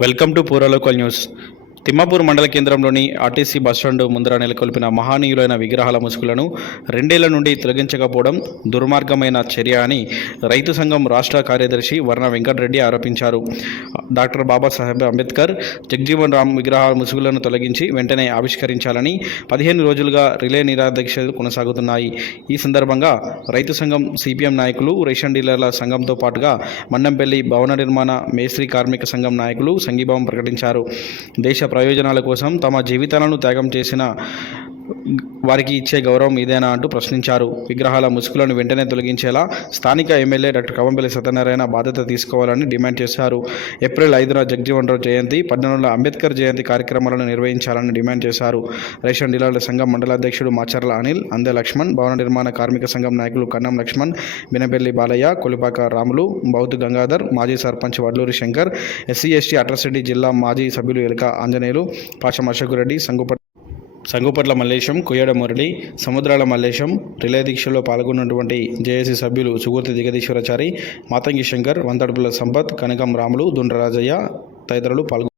Welcome to పూర్వలోకల్ news Thimmapur మండల కేంద్రంలోని ఆర్టీసీ బస్టాండ్ ముందర నెలకొల్పిన మహానీయులైన విగ్రహాల ముసుగులను రెండేళ్ళ నుండి తొలగించకపోవడం దుర్మార్గమైన చర్య అని రైతు సంఘం రాష్ట్ర కార్యదర్శి వర్ణ వెంకటరెడ్డి ఆరోపించారు. డాక్టర్ బాబాసాహెబ్ అంబేద్కర్ జగ్జీవన్ రామ్ విగ్రహాల ముసుగులను తొలగించి వెంటనే ఆవిష్కరించాలని పదిహేను రోజులుగా రిలే నిరాదీక్షలు కొనసాగుతున్నాయి. ఈ సందర్భంగా రైతు సంఘం సిపిఎం నాయకులు రేషన్ డీలర్ల సంఘంతో పాటుగా మండంపల్లి భవన నిర్మాణ మేస్త్రీ కార్మిక సంఘం నాయకులు సంఘీభావం ప్రకటించారు. దేశ ప్రయోజనాల కోసం తమ జీవితాలను త్యాగం చేసిన వారికి ఇచ్చే గౌరవం ఇదేనా అంటూ ప్రశ్నించారు. విగ్రహాల ముసుగులను వెంటనే తొలగించేలా స్థానిక ఎమ్మెల్యే డాక్టర్ కవంపల్లి సత్యనారాయణ బాధ్యత తీసుకోవాలని డిమాండ్ చేశారు. ఏప్రిల్ ఐదున జగ్జీవన్ రావు జయంతి పద్నాలుగున అంబేద్కర్ జయంతి కార్యక్రమాలను నిర్వహించాలని డిమాండ్ చేశారు. రేషన్ డీలర్ల సంఘం మండల అధ్యక్షుడు మాచర్ల అనిల్ అందే లక్ష్మణ్ భవన నిర్మాణ కార్మిక సంఘం నాయకులు కన్నం లక్ష్మణ్ బినపల్లి బాలయ్య కొలిపాక రాములు బౌద్ధ గంగాధర్ మాజీ sarpanch Vadluri Shankar SC ST atrocity జిల్లా మాజీ సభ్యులు ఎలుక ఆంజనేయులు పాషం అశోక్ రెడ్డి సంగుపట్ సంగుపట్ల మల్లేశం కొయ్యడ మురళి సముద్రాల మల్లేశం రిలే దీక్షలో పాల్గొన్నటువంటి జేఏసీ సభ్యులు సుగూర్తి జగదీశ్వరాచారి మాతంగి శంకర్ వంతడుపుల సంపత్ కనకం రాములు దుండ్రరాజయ్య తదితరులు పాల్గొన్నారు